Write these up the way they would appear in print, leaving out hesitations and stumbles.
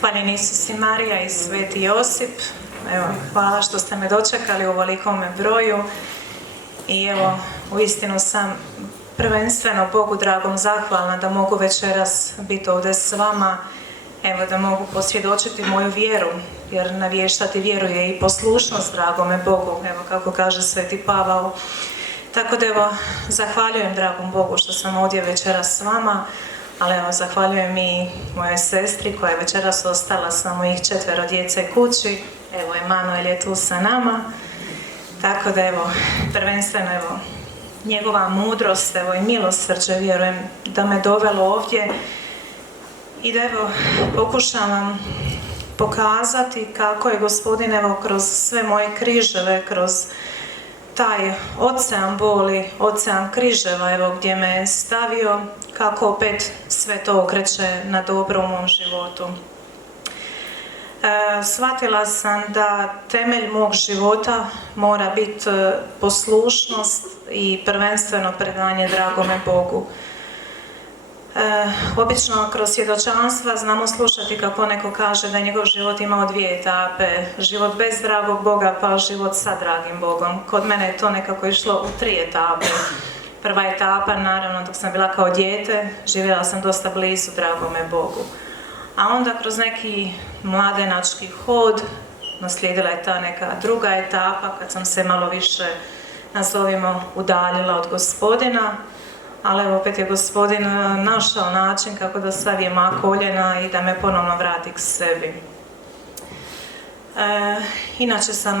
Hvaljeni Isus i Marija i Sveti Josip. Evo, hvala što ste me dočekali u ovolikome broju. I evo, uistinu sam prvenstveno Bogu dragom zahvalna da mogu večeras biti ovdje s vama. Evo, da mogu posvjedočiti moju vjeru, jer navještati vjeruje i poslušnost dragome Bogu, evo kako kaže Sveti Pavao. Tako da evo, zahvaljujem dragom Bogu što sam ovdje večeras s vama, ali evo, zahvaljujem i mojoj sestri koja je večeras ostala sa mojih 4 djece kući. Evo, Emanuel je tu sa nama. Tako da evo, prvenstveno evo, njegova mudrost evo, i milosrđe vjerujem da me dovelo ovdje i da evo, pokušavam pokazati kako je Gospodin evo, kroz sve moje križeve, kroz taj ocean boli, ocean križeva evo, gdje me je stavio, kako opet sve to okreće na dobro u mom životu. Shvatila sam da temelj mog života mora biti poslušnost i prvenstveno predanje dragome Bogu. Obično kroz svjedočanstva znamo slušati kako neko kaže da je njegov život imao 2 etape. Život bez dragog Boga pa život sa dragim Bogom. Kod mene je to nekako išlo u 3 etape. Prva etapa, naravno, dok sam bila kao dijete, živjela sam dosta blizu dragome Bogu. A onda kroz neki mladenački hod naslijedila je ta neka druga etapa kad sam se malo više, nazovimo, udaljila od Gospodina. Ali opet je Gospodin našao način kako da savije moja koljena i da me ponovno vrati k sebi. Inače sam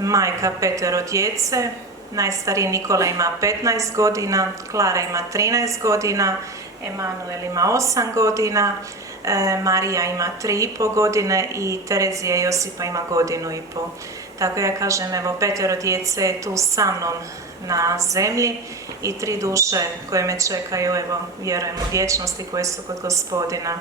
majka 5 djece. Najstariji Nikola ima 15 godina, Klara ima 13 godina, Emanuel ima 8 godina, Marija ima 3,5 godine i Terezija Josipa ima 1,5 godinu. Tako ja kažem, evo 5 djece je tu sa mnom na zemlji i 3 duše koje me čekaju, evo, vjerujem u vječnosti koje su kod Gospodina.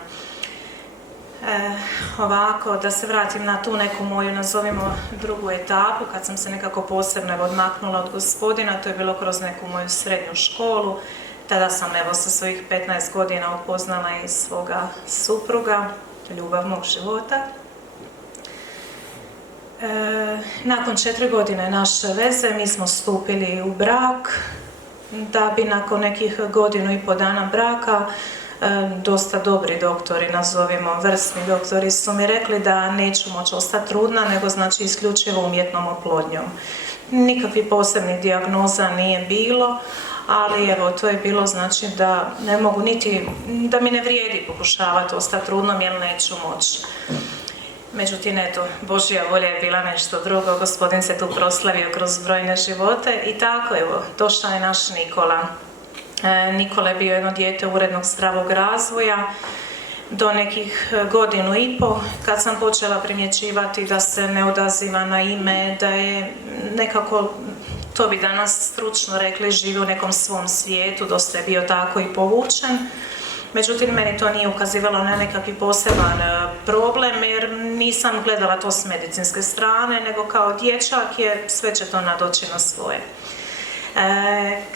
Ovako, da se vratim na tu neku moju, nazovimo, drugu etapu, kad sam se nekako posebno odmaknula od Gospodina, to je bilo kroz neku moju srednju školu. Tada sam, evo, sa svojih 15 godina upoznala i svoga supruga, ljubav mog života. Nakon 4 godine naše veze mi smo stupili u brak, da bi nakon nekih 1,5 godina braka dosta dobri doktori, nazovimo vrsni doktori, su mi rekli da neću moći ostati trudna, nego znači isključivo umjetnom oplodnjom. Nikakvih posebnih dijagnoza nije bilo, ali evo, to je bilo znači da ne mogu niti, da mi ne vrijedi pokušavati ostati trudnom jer neću moći. Međutim, eto, Božja volja je bila nešto drugo, Gospodin se tu proslavio kroz brojne živote i tako, evo, došao je naš Nikola. Nikola je bio jedno dijete urednog zdravog razvoja do nekih 1,5 godinu, kad sam počela primjećivati da se ne odaziva na ime, da je nekako, to bi danas stručno rekli, živio u nekom svom svijetu, dosta je bio tako i povučen. Međutim, meni to nije ukazivalo na nekakvi poseban problem, jer nisam gledala to s medicinske strane, nego kao dječak je, sve će to nadoći na svoje.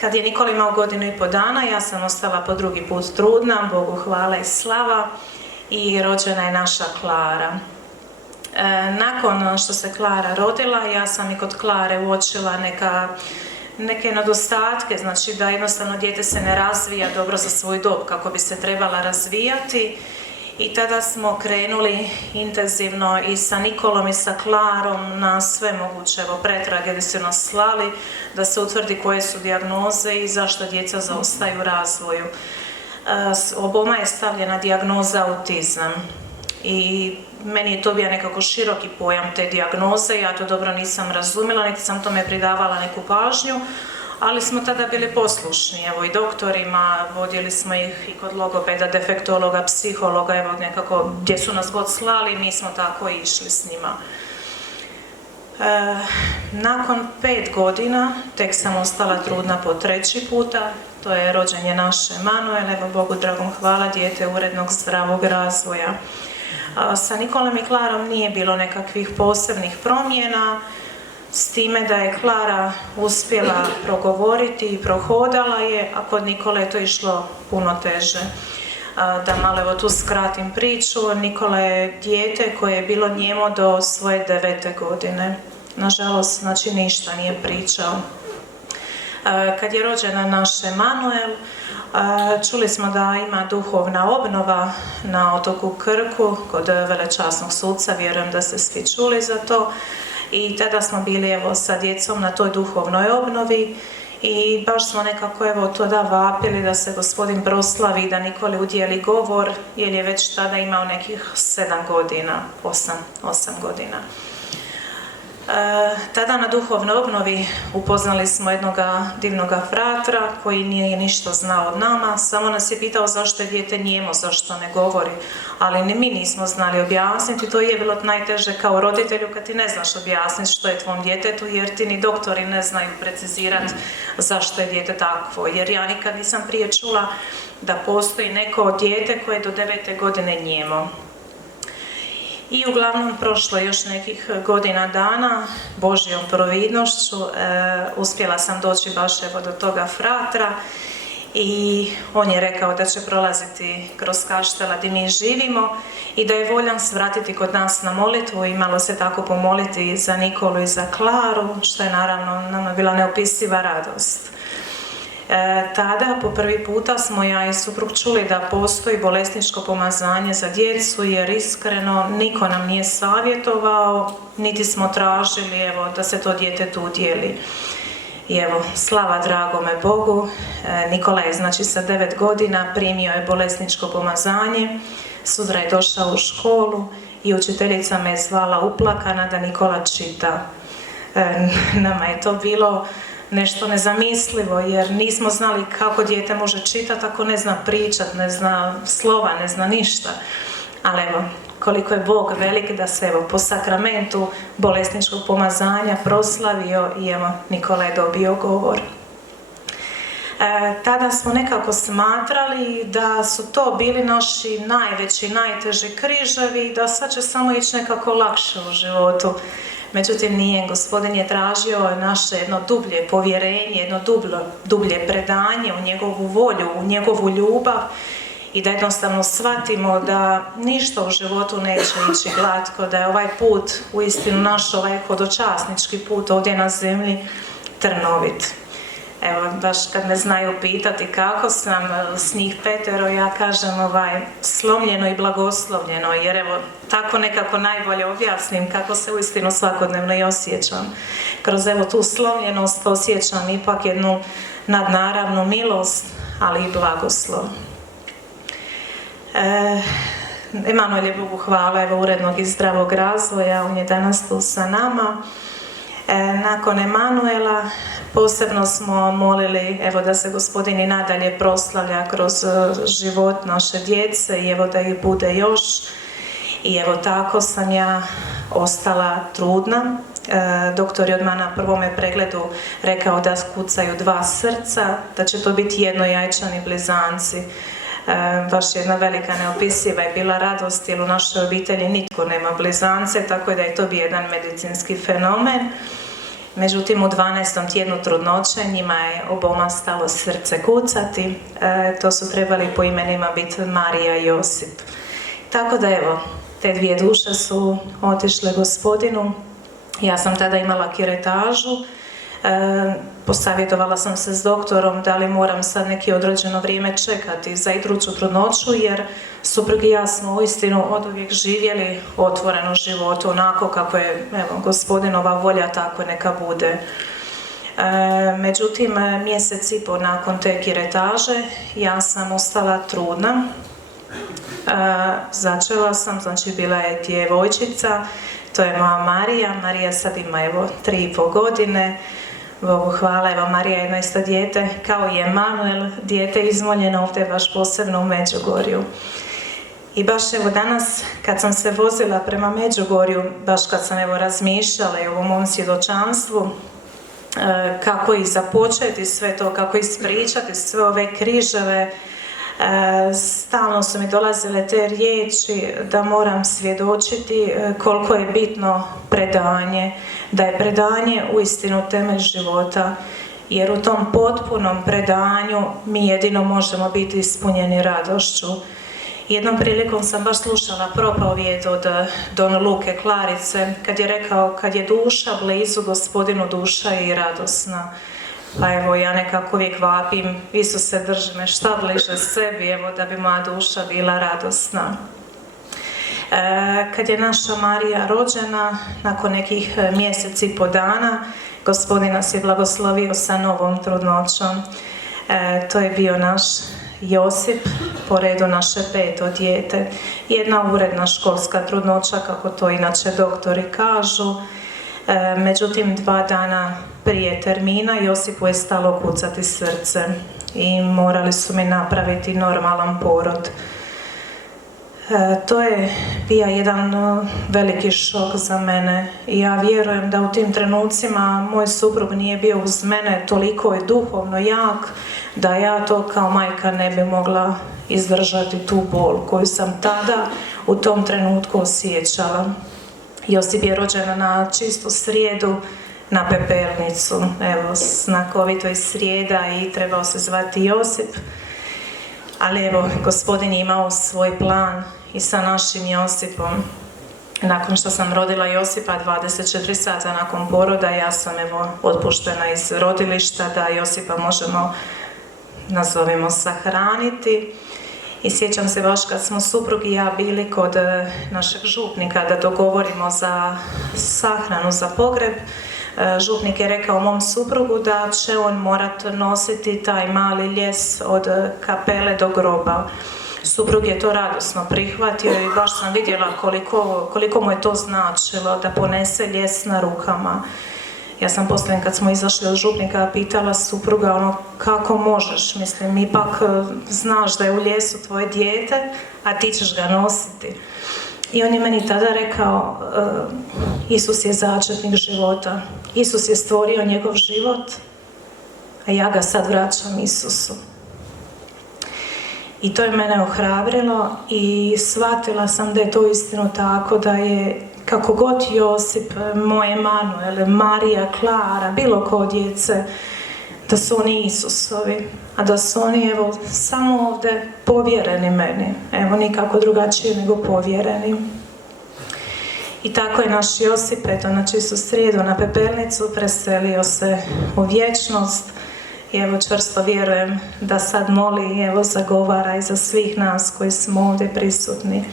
Kad je Nikola imao 1,5 dana, ja sam ostala po 2. put trudna, Bogu hvala i slava, i rođena je naša Klara. Nakon što se Klara rodila, ja sam i kod Klare uočila neke nedostatke, znači da jednostavno dijete se ne razvija dobro za svoju dob kako bi se trebala razvijati. I tada smo krenuli intenzivno i sa Nikolom i sa Klarom na sve moguće pretrage gdje su nas slali da se utvrdi koje su dijagnoze i zašto djeca zaostaju u razvoju. Oboma je stavljena dijagnoza autizam. I meni je to bio nekako široki pojam te dijagnoze, ja to dobro nisam razumjela, niti sam tome pridavala neku pažnju, ali smo tada bili poslušni, evo i doktorima, vodili smo ih i kod logopeda, defektologa, psihologa, evo nekako gdje su nas god slali, mi smo tako išli s njima. Nakon 5 godina tek sam ostala trudna po 3. puta, to je rođenje naše Emanuel, evo Bogu dragom hvala, dijete urednog zdravog razvoja. Sa Nikolom i Klarom nije bilo nekakvih posebnih promjena, s time da je Klara uspjela progovoriti i prohodala je, a kod Nikole je to išlo puno teže. Da malo evo tu skratim priču, Nikola je dijete koje je bilo nijemo do svoje 9. godine. Nažalost, znači ništa nije pričao. Kad je rođena naš Emanuel, čuli smo da ima duhovna obnova na otoku Krku kod velečasnog suca, vjerujem da ste svi čuli za to. I tada smo bili evo sa djecom na toj duhovnoj obnovi i baš smo nekako evo tada vapili da se Gospodin proslavi, da Nikoli udijeli govor, jer je već tada imao nekih 7 godina, 8 godina. Tada na duhovnoj obnovi upoznali smo jednog divnog fratra koji nije ništa znao od nama, samo nas je pitao zašto je dijete nijemo, zašto ne govori, ali ni mi nismo znali objasniti. To je bilo najteže kao roditelju kad ti ne znaš objasniti što je tvom djetetu, jer ti ni doktori ne znaju precizirati zašto je dijete takvo, jer ja nikad nisam prije čula da postoji neko dijete koje je do 9. godine nijemo. I uglavnom prošlo još nekih godina dana, Božjom providnošću, uspjela sam doći baš evo do toga fratra i on je rekao da će prolaziti kroz Kaštela gdje mi živimo i da je voljan svratiti kod nas na molitvu i malo se tako pomoliti za Nikolu i za Klaru, što je naravno nama bila neopisiva radost. Tada po prvi puta smo ja i suprug čuli da postoji bolesničko pomazanje za djecu, jer iskreno niko nam nije savjetovao, niti smo tražili evo, da se to djetetu udijeli. I evo, slava dragome Bogu, Nikola je znači sa 9 godina primio je bolesničko pomazanje, sutra je došao u školu i učiteljica me je zvala uplakana da Nikola čita. Nama je to bilo nešto nezamislivo, jer nismo znali kako dijete može čitati ako ne zna pričat, ne zna slova, ne zna ništa. Ali evo, koliko je Bog velik da se evo po sakramentu bolesničkog pomazanja proslavio i evo Nikola je dobio govor. Tada smo nekako smatrali da su to bili naši najveći, najteži križevi i da sad će samo ići nekako lakše u životu. Međutim, nije. Gospodin je tražio naše jedno dublje povjerenje, jedno dublje predanje u njegovu volju, u njegovu ljubav i da jednostavno shvatimo da ništa u životu neće ići glatko, da je ovaj put, uistinu naš ovaj hodočasnički put ovdje na zemlji, trnovit. Evo, baš kad me znaju pitati kako sam s njih 5, ja kažem slomljeno i blagoslovljeno, jer evo, tako nekako najbolje objasnim kako se uistinu svakodnevno i osjećam. Kroz evo tu slomljenost osjećam ipak jednu nadnaravnu milost, ali i blagoslov. Emanuel je Bogu hvala, evo, urednog i zdravog razvoja, on je danas tu sa nama. Nakon Emanuela posebno smo molili evo da se Gospodin i nadalje proslavlja kroz život naše djece i evo da ih bude još. I evo tako sam ja ostala trudna. Doktor je odmah na prvome pregledu rekao da kucaju 2 srca, da će to biti jednojajčani blizanci. Baš jedna velika neopisiva je bila radost, jer u našoj obitelji nitko nema blizance, tako da je to bio jedan medicinski fenomen. Međutim, u 12. tjednu trudnoće njima je oboma stalo srce kucati. To su trebali po imenima biti Marija i Josip. Tako da evo, te 2 duše su otišle Gospodinu. Ja sam tada imala kiretažu. Posavjetovala sam se s doktorom da li moram sad neki određeno vrijeme čekati za iduću trudnoću, jer suprug i ja smo uistinu oduvijek živjeli otvoreno životu, onako kako je evo, Gospodinova volja, tako neka bude. Međutim, 1,5 mjesec nakon te kiretaže ja sam ostala trudna. Začela sam, znači bila je djevojčica, to je moja Marija. Marija sad ima evo 3,5 godine. Bogu hvala, evo Marija je jedno isto dijete, kao i Emanuel, dijete izmoljeno ovdje baš posebno u Međugorju. I baš evo danas kad sam se vozila prema Međugorju, baš kad sam evo razmišljala i o ovom mom svjedočanstvu, kako i započeti sve to, kako ispričati sve ove križeve, stalno su mi dolazile te riječi da moram svjedočiti koliko je bitno predanje, da je predanje uistinu temelj života, jer u tom potpunom predanju mi jedino možemo biti ispunjeni radošću. Jednom prilikom sam baš slušala propovijed od Don Luke Klarice, kad je rekao, kad je duša blizu Gospodinu, duša je i radosna. Pa evo, ja nekako uvijek vapim, Isuse, drži me šta bliže sebi, evo, da bi moja duša bila radosna. Kad je naša Marija rođena, nakon nekih mjeseci i po dana, Gospodin nas je blagoslovio sa novom trudnoćom. To je bio naš Josip, po redu naše 5. dijete. Jedna uredna školska trudnoća, kako to inače doktori kažu. Međutim, 2 dana prije termina Josipu je stalo kucati srce i morali su mi napraviti normalan porod. To je bio jedan veliki šok za mene i ja vjerujem da u tim trenucima moj suprug nije bio uz mene, toliko je duhovno jak da ja to kao majka ne bi mogla izdržati tu bol koju sam tada u tom trenutku osjećala. Josip je rođen na čistu srijedu, na pepelnicu, evo, znakovito je srijeda i trebao se zvati Josip. Ali evo, Gospodin je imao svoj plan i sa našim Josipom. Nakon što sam rodila Josipa, 24 sata nakon poroda, ja sam evo otpuštena iz rodilišta da Josipa možemo, nazovimo, sahraniti. I sjećam se baš kad smo suprug i ja bili kod našeg župnika da dogovorimo za sahranu, za pogreb. Župnik je rekao mom suprugu da će on morat nositi taj mali ljes od kapele do groba. Suprug je to radosno prihvatio i baš sam vidjela koliko mu je to značilo da ponese ljes na rukama. Ja sam poslije kad smo izašli od župnika pitala supruga kako možeš, mislim ipak znaš da je u ljesu tvoje dijete, a ti ćeš ga nositi. I on je meni tada rekao, Isus je začetnik života, Isus je stvorio njegov život, a ja ga sad vraćam Isusu. I to je mene ohrabrilo i shvatila sam da je to istinu tako, da je kako god Josip, moj Emanuel, Marija, Klara, bilo ko djece, da su oni Isusovi, a da su oni evo samo ovdje povjereni meni, evo nikako drugačije nego povjereni. I tako je naš Josip, eto na čistu srijedu, na pepelnicu, preselio se u vječnost. I evo čvrsto vjerujem da sad moli, evo zagovara i za svih nas koji smo ovdje prisutni.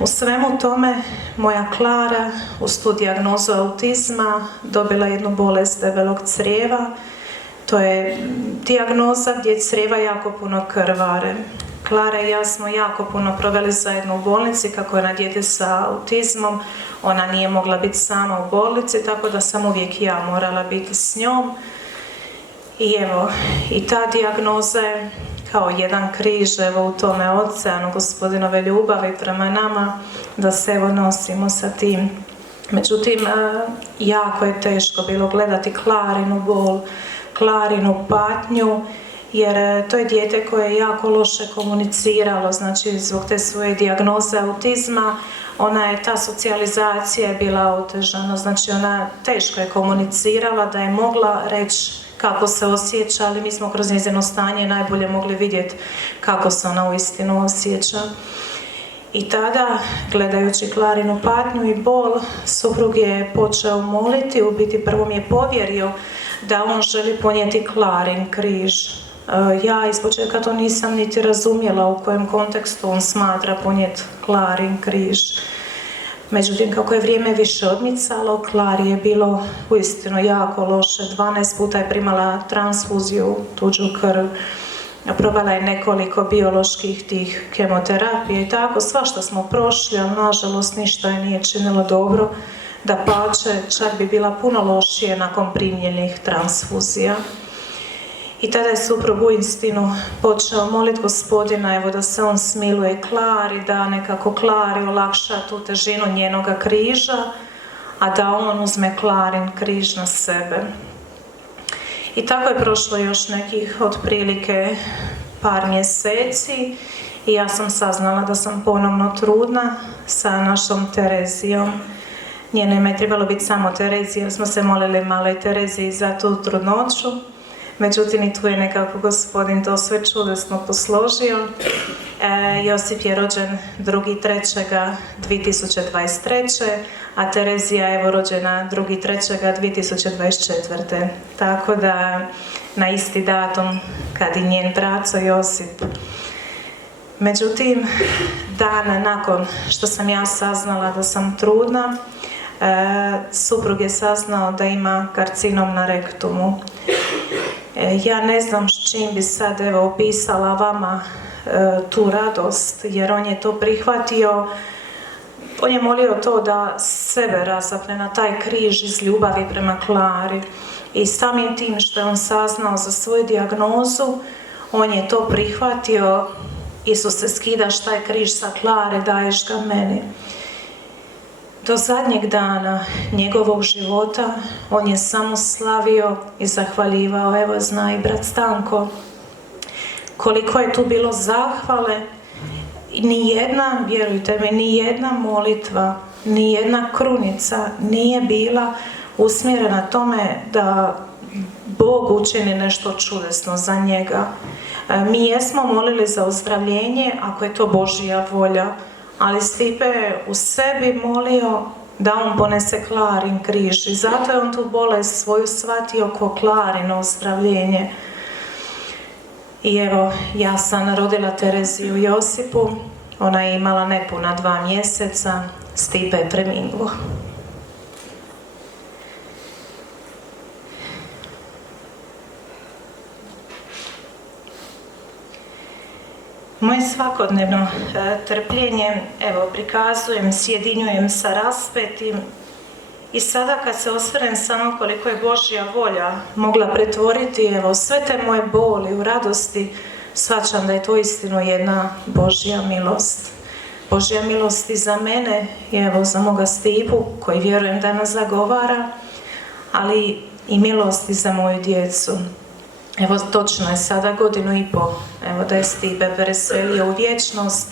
U svemu tome moja Klara uz tu dijagnozu autizma dobila jednu bolest debelog crijeva. To je dijagnoza gdje crijeva jako puno krvare. Klara i ja smo jako puno proveli zajedno u bolnici, kako je na dijete sa autizmom. Ona nije mogla biti sama u bolnici, tako da sam uvijek ja morala biti s njom. I evo, i ta dijagnoza je kao jedan križ evo u tome oceanu Gospodinove ljubavi prema nama, da se evo nosimo sa tim. Međutim, jako je teško bilo gledati Klarinu bol, Klarinu patnju, jer to je dijete koje je jako loše komuniciralo, znači zbog te svoje dijagnoze autizma, ta socijalizacija je bila otežana, znači ona teško je komunicirala da je mogla reći kako se osjeća, ali mi smo kroz njezino stanje najbolje mogli vidjeti kako se ona uistinu osjeća. I tada, gledajući Klarinu patnju i bol, suprug je počeo moliti, u biti prvo mi je povjerio da on želi ponijeti Klarin križ. Ja ispočetka to nisam niti razumjela u kojem kontekstu on smatra ponijeti Klarin križ. Međutim, kako je vrijeme više odmicalo, Klari je bilo uistinu jako loše. 12 puta je primala transfuziju, tuđu krv. Probala je nekoliko bioloških tih kemoterapija i tako. Svašta smo prošli, ali nažalost ništa je nije činilo dobro. Dapače, čak bi bila puno lošije nakon primljenih transfuzija. I tada je suprug uistinu počeo moliti Gospodina evo da se on smiluje Klari, da nekako Klari olakša tu težinu njenoga križa, a da on uzme Klarin križ na sebe. I tako je prošlo još nekih otprilike par mjeseci i ja sam saznala da sam ponovno trudna sa našom Terezijom. Njeno ime je trebalo biti samo Terezija jer smo se molili maloj Tereziji za tu trudnoću. Međutim, i tu je nekako Gospodin to sve čudesno posložio. Josip je rođen 2.3.2023. a Terezija je rođena 2.3.2024. Tako da na isti datum kad i njen braco Josip. Međutim, dan nakon što sam ja saznala da sam trudna, suprug je saznao da ima karcinom na rektumu. Ja ne znam s čim bi sad opisala vama tu radost, jer on je to prihvatio. On je molio to da sebe razapne na taj križ iz ljubavi prema Klari. I samim tim što je on saznao za svoju dijagnozu, on je to prihvatio. Isuse, skidaš taj križ sa Klare, daješ ga meni. Do zadnjeg dana njegovog života on je samo slavio i zahvaljivao. Evo, zna i brat Stanko koliko je tu bilo zahvale. Nijedna, vjerujte mi, nijedna molitva, nijedna krunica nije bila usmjerena tome da Bog učini nešto čudesno za njega. Mi jesmo molili za ozdravljenje ako je to Božja volja, ali Stipe je u sebi molio da on ponese Klarin križ i zato je on tu bolest svoju shvatio kao Klarino ozdravljenje. I evo, ja sam rodila Tereziju Josipu, ona je imala nepuna 2 mjeseca, Stipe je preminuo. Moje svakodnevno trpljenje, evo, prikazujem, sjedinjujem sa raspetim i sada kad se osvrnem samo koliko je Božja volja mogla pretvoriti, evo, sve te moje boli u radosti, shvaćam da je to istino jedna Božja milost. Božja milost i za mene i evo za moga Stipu koji vjerujem da nas zagovara, ali i milost i za moju djecu. Evo, točno je sada 1,5 godina, evo, da je Stipe preselio u vječnost.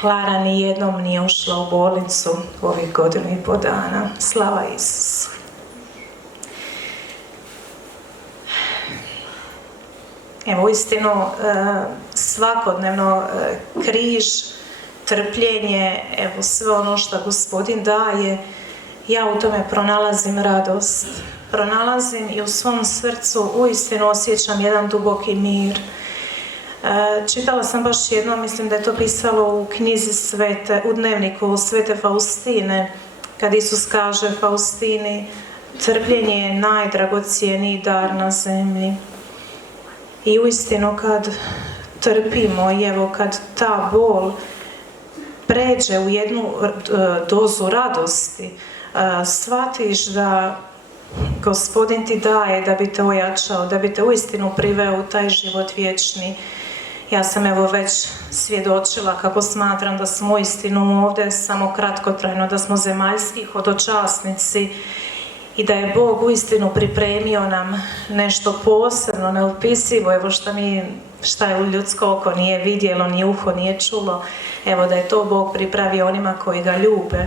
Klara nijednom nije ušla u bolnicu u ovih 1,5 dana. Slava Isusu. Evo, uistinu, svakodnevno križ, trpljenje, evo, sve ono što Gospodin daje, ja u tome pronalazim radost. Pronalazim i u svom srcu uistinu osjećam jedan duboki mir. Čitala sam baš jedno, mislim da je to pisalo u knjizi Svete, u dnevniku Svete Faustine, kad Isus kaže Faustini, trpljenje je najdragocjeniji dar na zemlji. I uistinu kad trpimo i evo kad ta bol pređe u jednu dozu radosti, shvatiš da Gospodin ti daje da bi te ojačao, da bi te uistinu priveo u taj život vječni. Ja sam evo već svjedočila kako smatram da smo uistinu ovdje samo kratkotrajno, da smo zemaljski hodočasnici i da je Bog uistinu pripremio nam nešto posebno, neopisivo, evo šta je u ljudsko oko nije vidjelo, ni uho nije čulo, evo da je to Bog pripravio onima koji ga ljube.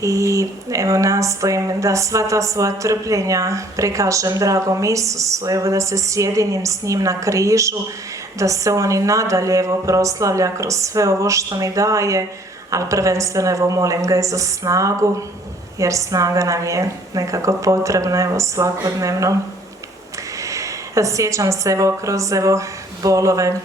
I evo nastojim da sva ta svoja trpljenja prikažem dragom Isusu, evo da se sjedinim s njim na križu, da se on i nadalje evo proslavlja kroz sve ovo što mi daje, ali prvenstveno evo molim ga i za snagu, jer snaga nam je nekako potrebna evo svakodnevno. Sjećam se evo kroz evo bolove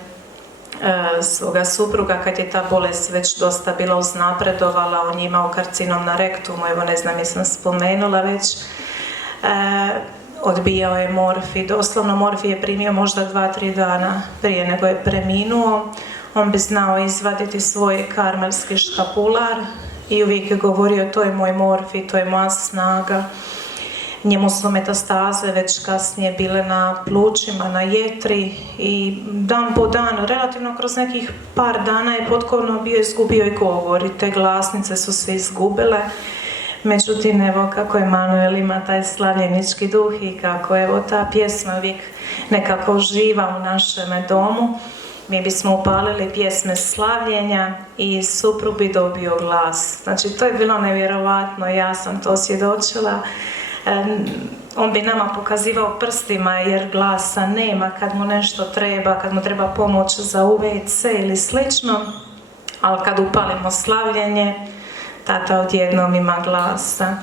svoga supruga kad je ta bolest već dosta bila uznapredovala, on je imao karcinom na rektumu, evo ne znam jesam spomenula već, odbijao je morfij, doslovno morfij je primio možda 2-3 dana prije nego je preminuo. On bi znao izvaditi svoj karmelski škapular i uvijek je govorio to je moj morfij, to je moja snaga. Njemu su metastaze već kasnije bile na plućima, na jetri i dan po dan, relativno kroz nekih par dana je potkovno bio izgubio i govor i te glasnice su se izgubile. Međutim, evo kako Emanuel ima taj slavljenički duh i kako evo ta pjesma uvijek nekako živa u našem domu. Mi bismo upalili pjesme slavljenja i suprug bi dobio glas. Znači, to je bilo nevjerovatno, ja sam to svjedočila. on bi nama pokazivao prstima jer glasa nema kad mu nešto treba, kad mu treba pomoć za WC ili slično, ali kad upalimo slavljenje, tata odjednom ima glasa.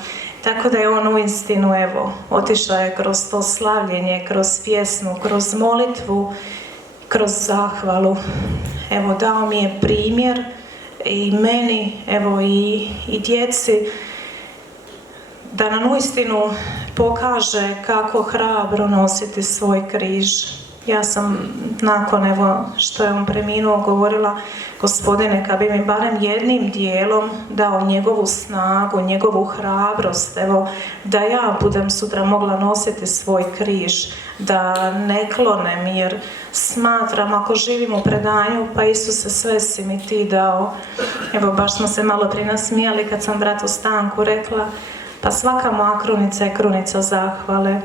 Tako da je on uistinu, evo, otišao je kroz to slavljenje, kroz pjesmu, kroz molitvu, kroz zahvalu. Evo, dao mi je primjer i meni, evo i djeci, da nam uistinu pokaže kako hrabro nositi svoj križ. Ja sam nakon evo što je on preminuo govorila, Gospodine, kad bi mi barem jednim dijelom dao njegovu snagu, njegovu hrabrost, evo, da ja budem sutra mogla nositi svoj križ, da ne klonem, jer smatram ako živim u predanju, pa Isuse, sve si mi ti dao. Evo, baš smo se malo prije nasmijali kad sam bratu Stanku rekla, pa svaka moja krunica je krunica zahvale.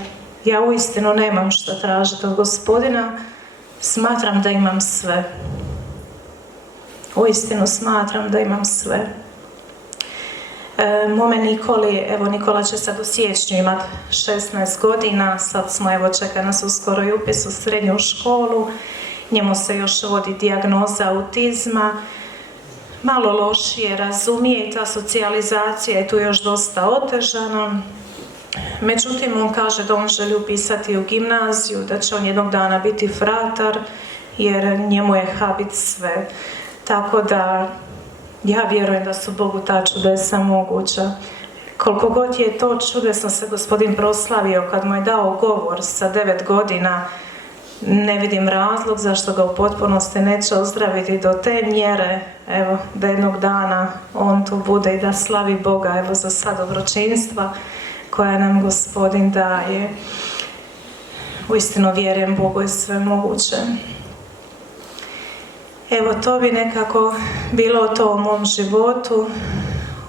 Ja uistinu nemam što tražiti od Gospodina, smatram da imam sve. Uistinu smatram da imam sve. Mome Nikoli, evo Nikola će sad u siječnju imati 16 godina, sad smo, evo čeka nas uskoro i upis u srednju školu, njemu se još vodi dijagnoza autizma, malo lošije razumije i ta socijalizacija je tu još dosta otežana. Međutim, on kaže da on želi upisati u gimnaziju, da će on jednog dana biti fratar, jer njemu je habit sve. Tako da ja vjerujem da su Bogu ta čudesa moguća. Koliko god je to čudesno se Gospodin proslavio kad mu je dao govor sa 9 godina, ne vidim razlog zašto ga u potpunosti neće ozdraviti do te mjere, evo, da jednog dana on tu bude i da slavi Boga, evo, za sva dobročinstva koja nam Gospodin daje. Uistinu vjerujem Bogu je sve moguće. Evo, to bi nekako bilo to o mom životu,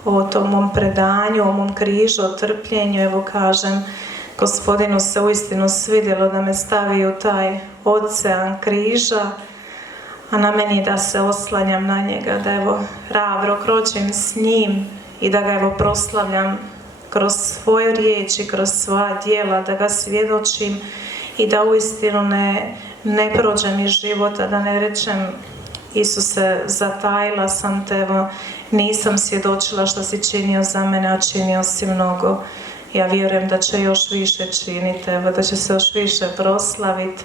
o tom mom predanju, o mom križu, o trpljenju. Evo, kažem, Gospodinu se uistinu svidjelo da me stavi u taj ocean križa, a na meni da se oslanjam na njega, da evo hrabro kročim s njim i da ga evo proslavljam kroz svoju riječ i kroz svoja djela, da ga svjedočim i da uistinu ne prođem iz života, da ne rečem Isuse, zatajila sam te, evo, nisam svjedočila što si činio za mene, a činio si mnogo. Ja vjerujem da će još više činiti, evo, da će se još više proslaviti,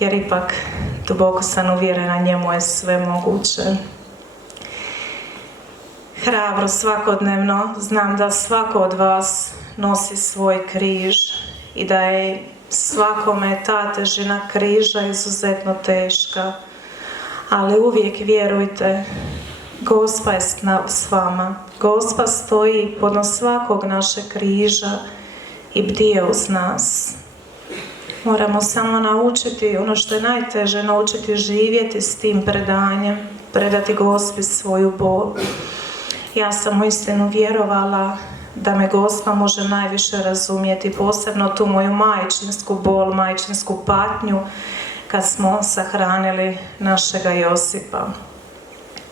jer ipak duboko sam uvjerena, njemu je sve moguće. Hrabro svakodnevno, znam da svako od vas nosi svoj križ i da je svakome ta težina križa izuzetno teška. Ali uvijek vjerujte, Gospa je s vama. Gospa stoji podno svakog našeg križa i bdije uz nas. Moramo samo naučiti, ono što je najteže, naučiti živjeti s tim predanjem, predati Gospi svoju bol. Ja sam uistinu vjerovala da me Gospa može najviše razumjeti, posebno tu moju majčinsku bol, majčinsku patnju, kad smo sahranili našega Josipa.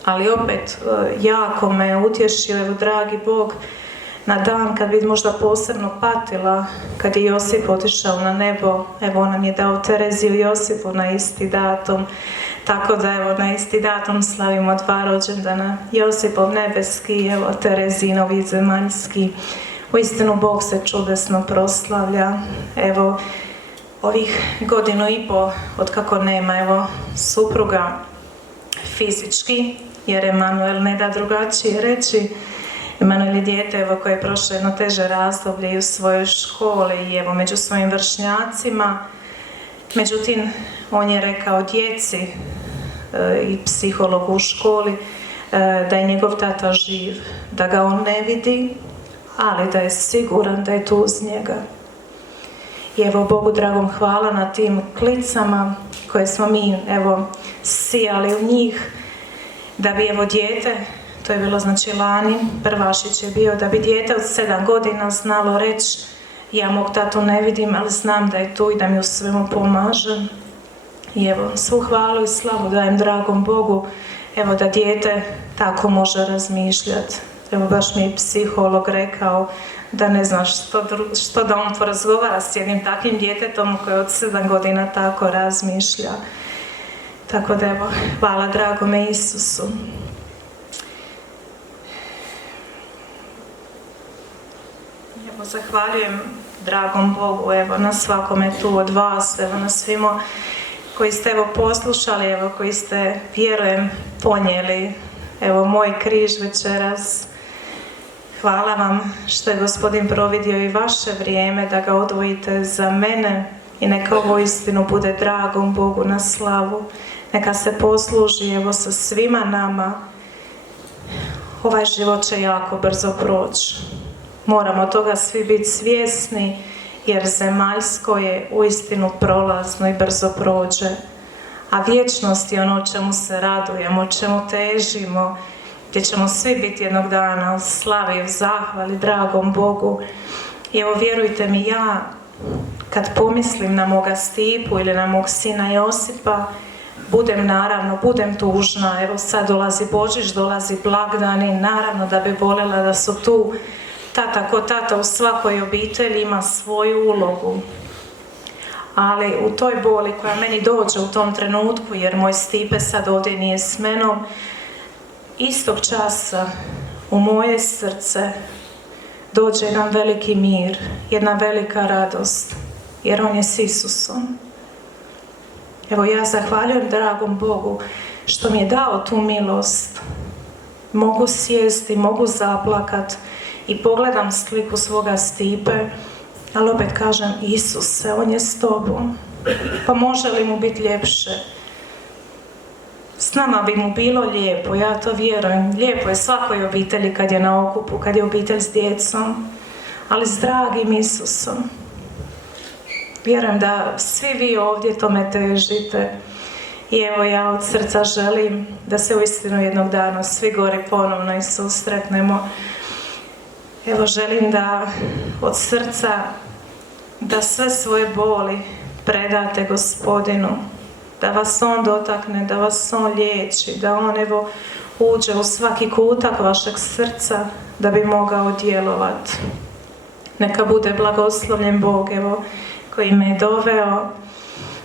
Ali opet, jako me utješio, evo, dragi Bog, na dan kad bi možda posebno patila, kad je Josip otišao na nebo, evo, on nam je dao Tereziju i Josipu na isti datum, tako da, evo, na isti datum slavimo 2 rođendana, Josipov nebeski, evo, Terezinov zemaljski. Uistinu Bog se čudesno proslavlja, evo, ovih 1,5 godina od kako nema, evo, supruga fizički, jer Emanuel ne da drugačije reći. Emanuel je dijete, evo, koje je prošlo jedno teže razdoblje i u svojoj školi i evo među svojim vršnjacima. Međutim, on je rekao djeci i psihologu u školi da je njegov tata živ, da ga on ne vidi, ali da je siguran da je tu uz njega. I evo, Bogu dragom hvala na tim klicama koje smo mi, evo, sijali u njih, da bi, evo, dijete, to je bilo znači lani, prvašić je bio, da bi dijete od 7 godina znalo reći, ja mog tatu ne vidim, ali znam da je tu i da mi u svemu pomaže. I evo, svu hvalu i slavu dajem dragom Bogu, evo, da dijete tako može razmišljati. Evo, baš mi je psiholog rekao da ne znaš što da on porazgovara s jednim takvim djetetom koji od 7 godina tako razmišlja. Tako da evo, hvala dragome Isusu. Evo, zahvaljujem dragom Bogu, evo, na svakome tu od vas, evo, na svima koji ste, evo, poslušali, evo, koji ste, vjerujem, ponijeli, evo, moj križ večeras. Hvala vam što je Gospodin providio i vaše vrijeme da ga odvojite za mene i neka ovo istinu bude dragom Bogu na slavu. Neka se posluži, evo, sa svima nama. Ovaj život će jako brzo proći. Moramo toga svi biti svjesni, jer zemaljsko je uistinu prolazno i brzo prođe. A vječnost je ono čemu se radujemo, čemu težimo, gdje ćemo svi biti jednog dana u slavi, u zahvali dragom Bogu. I evo, vjerujte mi, ja kad pomislim na moga Stipu ili na mog sina Josipa, budem tužna. Evo, sad dolazi Božić, dolazi blagdani, naravno da bi voljela da su tu. Tata ko tata u svakoj obitelji ima svoju ulogu. Ali u toj boli koja meni dođe u tom trenutku, jer moj Stipe sad ovdje nije s menom, istog časa u moje srce dođe jedan veliki mir, jedna velika radost, jer on je s Isusom. Evo, ja zahvaljujem dragom Bogu što mi je dao tu milost. Mogu sjesti, mogu zaplakat i pogledam sliku svoga Stipe, ali opet kažem, Isuse, on je s tobom. Pa može li mu biti ljepše? S nama bi mu bilo lijepo, ja to vjerujem. Lijepo je svakoj obitelji kad je na okupu, kad je obitelj s djecom, ali s dragim Isusom. Vjerujem da svi vi ovdje tome težite. I evo, ja od srca želim da se uistinu jednog dana svi gori ponovno i susretnemo. Evo, želim da od srca, da sve svoje boli predate Gospodinu, da vas on dotakne, da vas on liječi, da on, evo, uđe u svaki kutak vašeg srca da bi mogao djelovati. Neka bude blagoslovljen Bog, evo, koji me je doveo.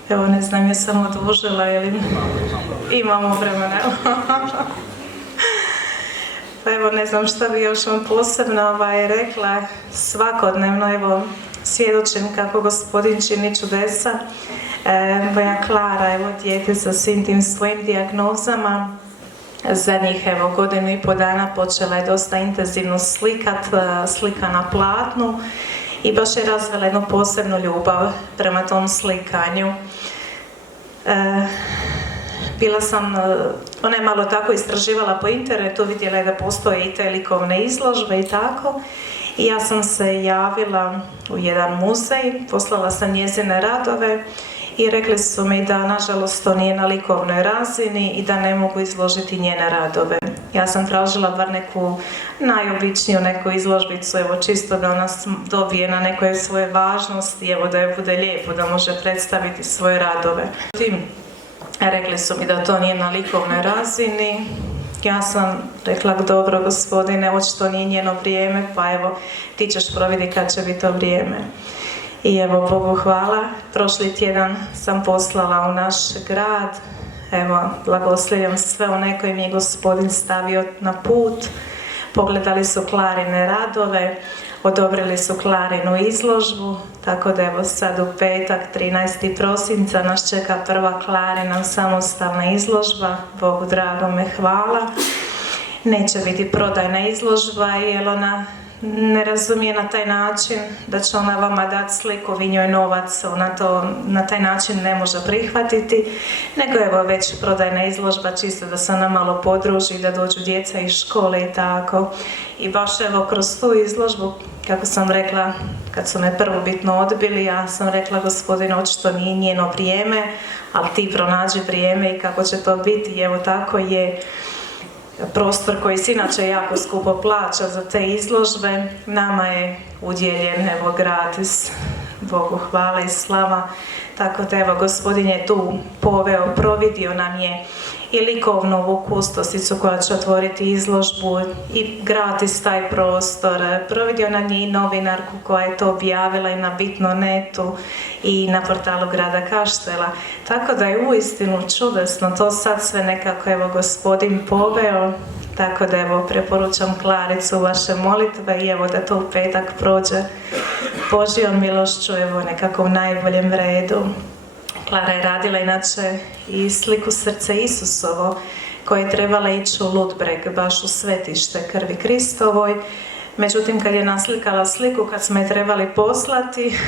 Evo, ne znam, jesam odužila ili imamo vremena. Pa evo, ne znam šta bi još vam posebno rekla. Svakodnevno, evo, svjedočim kako Gospodin čini čudesa. Moja Klara, evo, dijete sa svim tim svojim dijagnozama, zadnjih, evo, 1,5 godina počela je dosta intenzivno slika na platnu i baš je razvila jednu posebnu ljubav prema tom slikanju. Bila sam, ona je malo tako istraživala po internetu, vidjela je da postoje i te likovne izložbe i tako. I ja sam se javila u jedan muzej, poslala sam njezine radove i rekli su mi da nažalost to nije na likovnoj razini i da ne mogu izložiti njene radove. Ja sam tražila bar neku najobičniju neku izložbicu, evo, čisto da ona dobije na nekoj svoje važnosti, evo, da joj bude lijepo, da može predstaviti svoje radove. Rekli su mi da to nije na likovnoj razini. Ja sam rekla, dobro Gospodine, očito nije njeno vrijeme, pa evo, ti ćeš providi kad će biti to vrijeme. I evo, Bogu hvala, prošli tjedan sam poslala u naš grad, evo, blagoslovljam sve one koje mi je Gospodin stavio na put. Pogledali su Klarine radove, odobrili su Klarinu izložbu, tako da evo sad u petak 13. prosinca nas čeka prva Klarina samostalna izložba. Bogu dragome hvala. Neće biti prodajna izložba jer ona ne razumije na taj način da će ona vama dati sliku, vi njoj novac, ona to na taj način ne može prihvatiti, nego evo već prodajna izložba čisto da se ona malo podruži, da dođu djeca iz škole i tako. I baš evo kroz tu izložbu, kako sam rekla, kad su me prvobitno odbili, ja sam rekla, Gospodine, očito nije njeno vrijeme, ali ti pronađi vrijeme i kako će to biti. I evo tako je prostor koji se inače jako skupo plaća za te izložbe, nama je udjeljen, evo, gratis. Bogu hvala i slava. Tako da evo, Gospodin je tu poveo, providio nam je i likovnu ovu kustosicu koja će otvoriti izložbu i gratis taj prostor. Providio nam je i novinarku koja je to objavila i na Bitno.netu i na portalu grada Kaštela. Tako da je uistinu čudesno to sad sve nekako evo Gospodin poveo. Tako da evo preporučam Klaricu u vaše molitve i evo da to u petak prođe Božjom milošću, evo nekako u najboljem redu. Klara je radila inače i sliku Srce Isusovo koje je trebala ići u Ludbreg, baš u svetište krvi Kristovoj. Međutim, kad je naslikala sliku, kad smo je trebali poslati,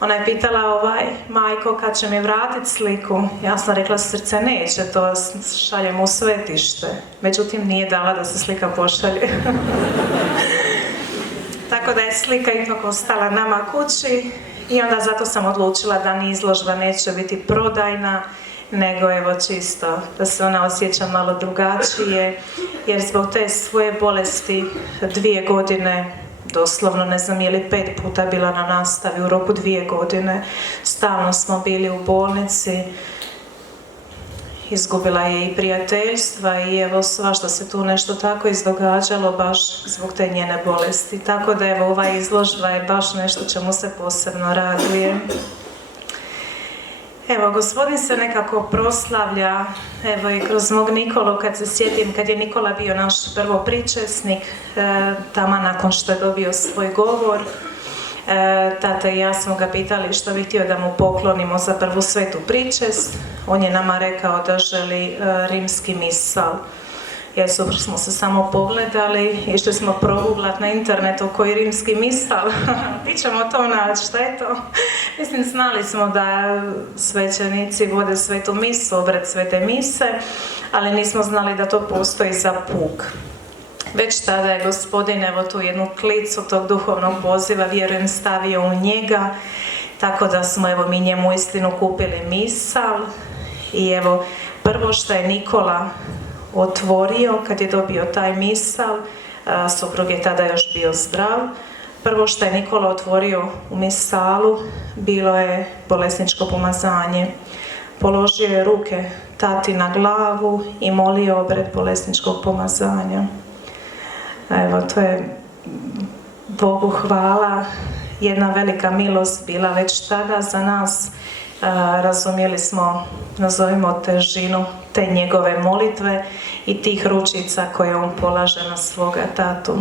ona je pitala majko kad će mi vratiti sliku. Ja sam rekla srce neće, to šaljemo u svetište. Međutim, nije dala da se slika pošalje. Tako da je slika ipak ostala nama kući i onda zato sam odlučila da ni izložba neće biti prodajna, nego evo čisto da se ona osjeća malo drugačije, jer zbog te svoje bolesti 2 godine, doslovno ne znam je li 5 puta bila na nastavi u roku 2 godine, stalno smo bili u bolnici, izgubila je i prijateljstva i evo svašta se tu nešto tako izdogađalo baš zbog te njene bolesti. Tako da evo ova izložba je baš nešto čemu se posebno raduje. Evo, Gospodin se nekako proslavlja, evo i kroz mog Nikolu, kad se sjetim, kad je Nikola bio naš prvo pričesnik, taman nakon što je dobio svoj govor, tata i ja smo ga pitali što bi htio da mu poklonimo za prvu svetu pričest. On je nama rekao da želi rimski misal. Jer smo se samo pogledali, išli smo proguglat na internetu koji rimski misal, ti ćemo to naći, šta je to? Mislim, znali smo da svećenici vode svetu misu, obred svete mise, ali nismo znali da to postoji za puk. Već tada je Gospodin evo tu jednu klicu tog duhovnog poziva, vjerujem, stavio u njega, tako da smo evo mi njemu istinu kupili misal i evo prvo što je Nikola otvorio kad je dobio taj misal, suprug je tada još bio zdrav. Prvo što je Nikola otvorio u misalu bilo je bolesničko pomazanje. Položio je ruke tati na glavu i molio obred bolesničkog pomazanja. Evo, to je Bogu hvala, jedna velika milost bila već tada za nas. Razumjeli smo, nazovimo, težinu te njegove molitve i tih ručica koje on polaže na svoga tatu.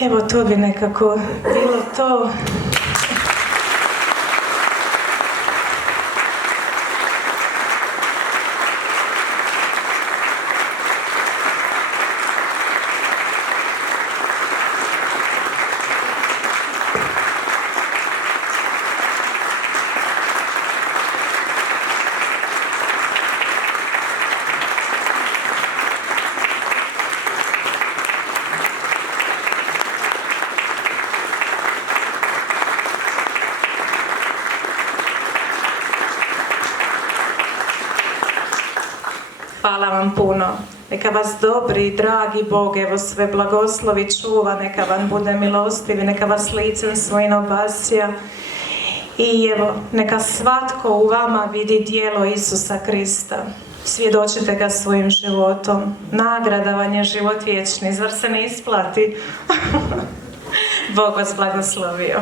Evo, to bi nekako bilo to. Hvala vam puno. Neka vas dobri, dragi Bog, evo sve blagoslovi, čuva, neka vam bude milostivi, neka vas licem svojim obasja. I evo, neka svatko u vama vidi djelo Isusa Krista. Svjedočite ga svojim životom. Nagrada vam je život vječni, zar se ne isplati? Bog vas blagoslovio.